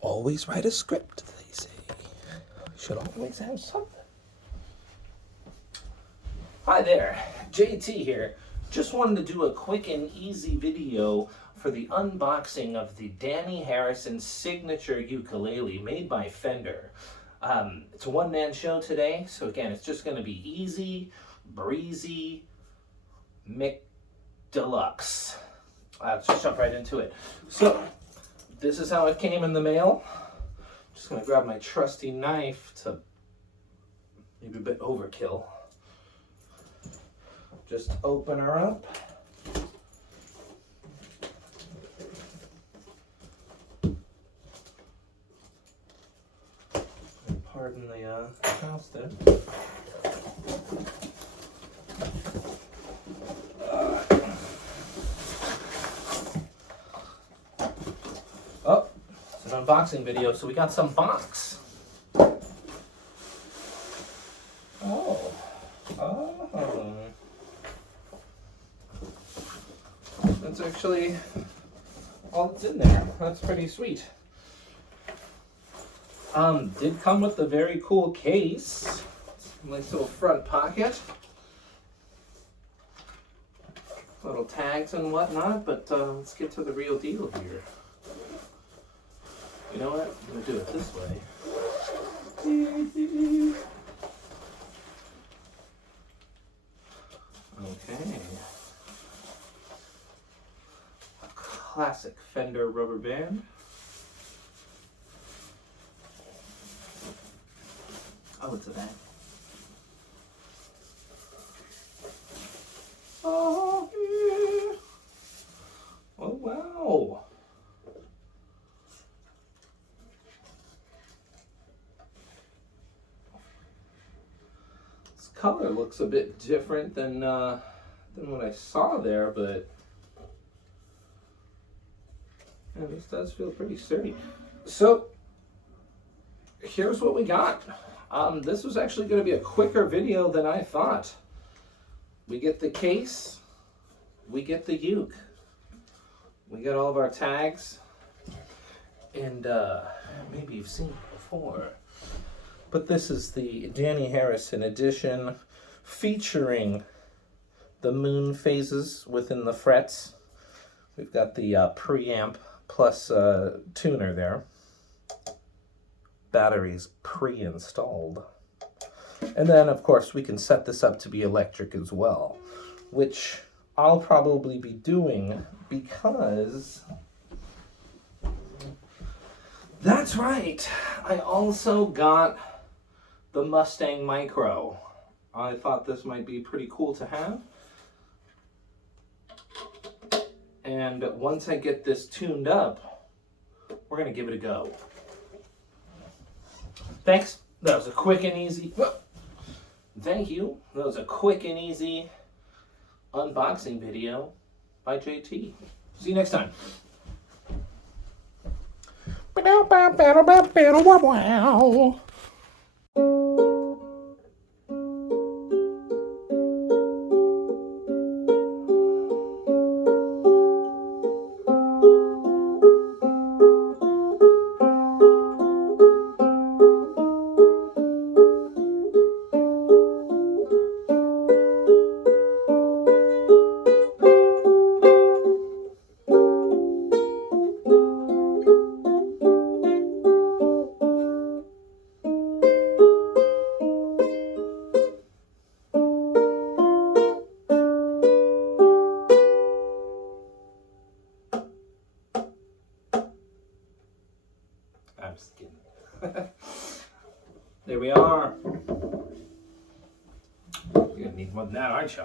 Always write a script, they say. Should always have something. Hi there, JT here. Just wanted to do a quick and easy video for the unboxing of the Dhani Harrison signature ukulele made by Fender. It's a one-man show today, so again, it's just going to be easy, breezy, McDeluxe. Let's just jump right into it. So, this is how it came in the mail. Just going to grab my trusty knife to maybe a bit overkill. Just open her up. Pardon the acoustic. Oh, it's an unboxing video, so we got some box. Oh. That's actually all that's in there. That's pretty sweet. Did come with a very cool case. Nice little front pocket. Little tags and whatnot, but let's get to the real deal here. You know what? I'm going to do it this way. Okay. A classic Fender rubber band. Oh, it's a bag. Oh, yeah. Oh, wow. This color looks a bit different than what I saw there, but yeah, this does feel pretty sturdy. So, here's what we got. This was actually going to be a quicker video than I thought. We get the case, we get the uke, we get all of our tags, and maybe you've seen it before, but this is the Dhani Harrison edition featuring the moon phases within the frets. We've got the preamp plus tuner there. Batteries pre-installed. And then, of course, we can set this up to be electric as well, which I'll probably be doing because that's right, I also got the Mustang Micro. I thought this might be pretty cool to have. And once I get this tuned up, we're going to give it a go. Thanks. That was a quick and easy. Thank you. That was a quick and easy unboxing video by JT. See you next time. I'm just kidding. There we are. You're gonna need more than that, aren't you?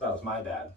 That was my bad.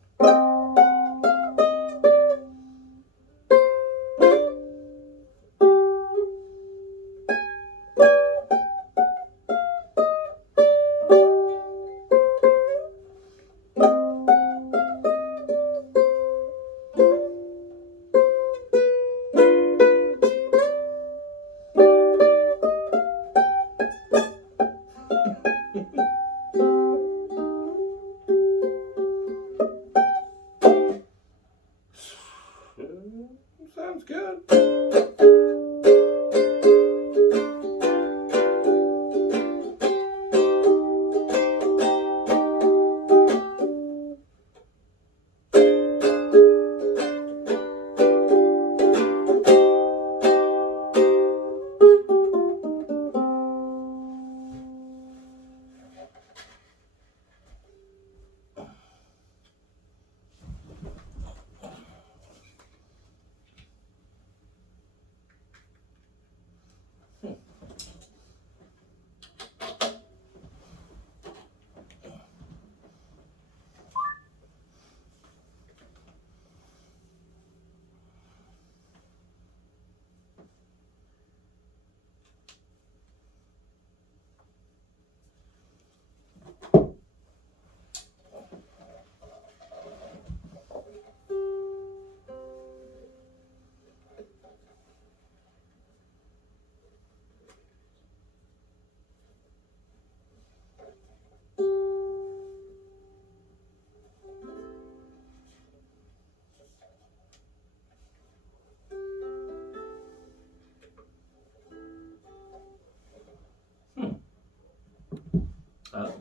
Oh.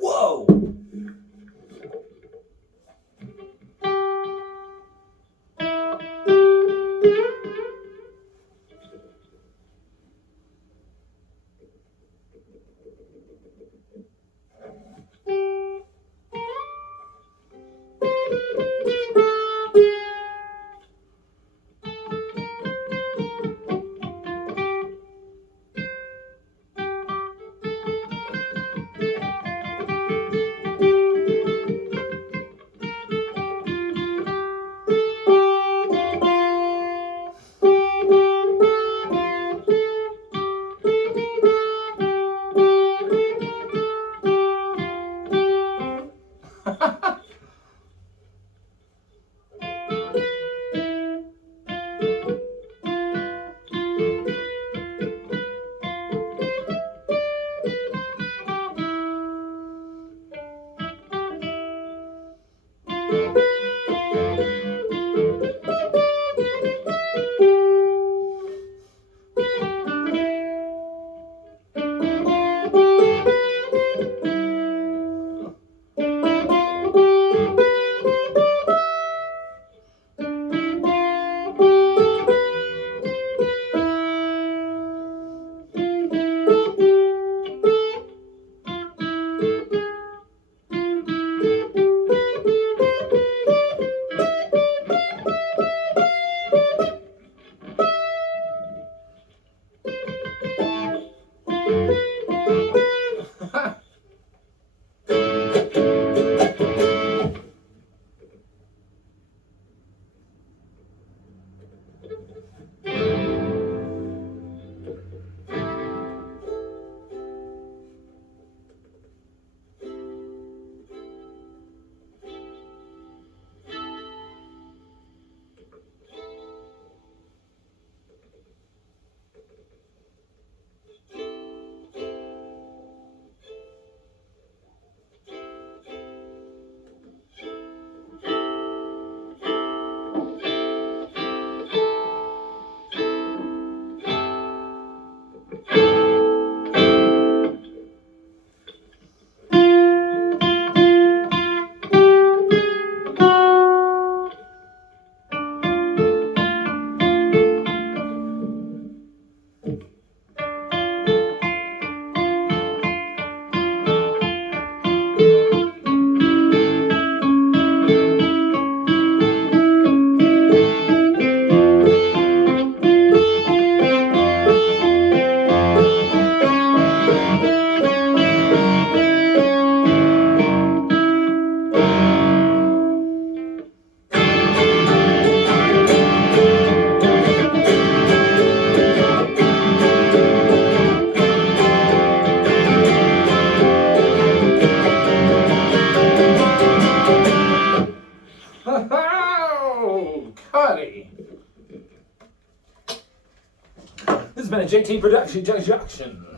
Whoa! Oh, Cuddy. This has been a JT production.